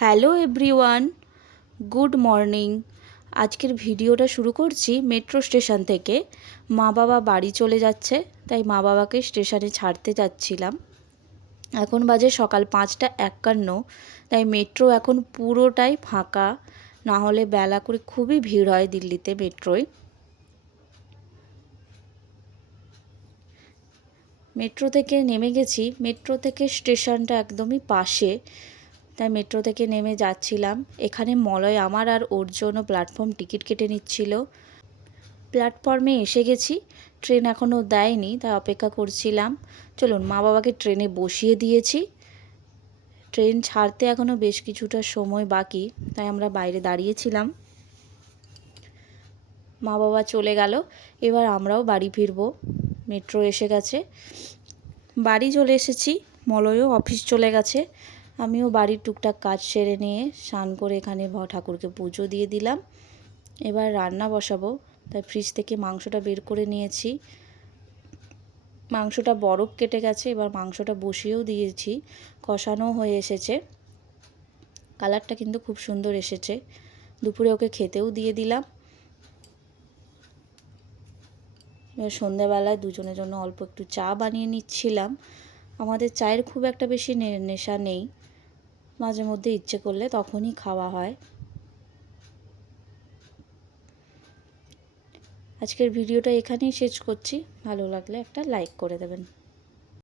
Hello everyone, good morning. আজকের ভিডিওটা শুরু করছি মেট্রো স্টেশন থেকে। মা বাবা বাড়ি চলে যাচ্ছে, তাই মা বাবাকে স্টেশনে ছাড়তে যাচ্ছিলাম। এখন বাজে সকাল 5:51, তাই মেট্রো এখন পুরোটাই ফাঁকা, না হলে বেলা করে খুবই ভিড় হয় দিল্লিতে মেট্রোয়। মেট্রো থেকে নেমে গেছি, মেট্রো থেকে স্টেশনটা একদমই পাশে, তাই মেট্রো থেকে নেমে যাচ্ছিলাম। এখানে মলয় আমার আর ওর জন্য প্ল্যাটফর্ম টিকিট কেটে নিচ্ছিল। প্ল্যাটফর্মে এসে গেছি, ট্রেন এখনও দেয়নি, তাই অপেক্ষা করছিলাম। চলুন, মা বাবাকে ট্রেনে বসিয়ে দিয়েছি। ট্রেন ছাড়তে এখনও বেশ কিছুটা সময় বাকি, তাই আমরা বাইরে দাঁড়িয়েছিলাম। মা বাবা চলে গেল, এবার আমরাও বাড়ি ফিরবো। মেট্রো এসে গেছে, বাড়ি চলে এসেছি। মলয়ও অফিস চলে গেছে। আমিও বাড়ির টুকটাক কাজ সেরে নিয়ে স্নান করে এখানে ঠাকুরকে পুজো দিয়ে দিলাম। এবার রান্না বসাবো, তাই ফ্রিজ থেকে মাংসটা বের করে নিয়েছি। মাংসটা বরফ কেটে গেছে, এবার মাংসটা বসিয়েও দিয়েছি, কষানো হয়ে এসেছে। কালারটা কিন্তু খুব সুন্দর এসেছে। দুপুরে ওকে খেতেও দিয়ে দিলাম। এবার সন্ধ্যাবেলায় দুজনের জন্য অল্প একটু চা বানিয়ে নিচ্ছিলাম। আমাদের চায়ের খুব একটা বেশি নেশা নেই, মাঝে মধ্যে ইচ্ছে করলে তখনই খাওয়া হয়। আজকের ভিডিওটা এখানেই শেষ করছি। ভালো লাগলে একটা লাইক করে দেবেন।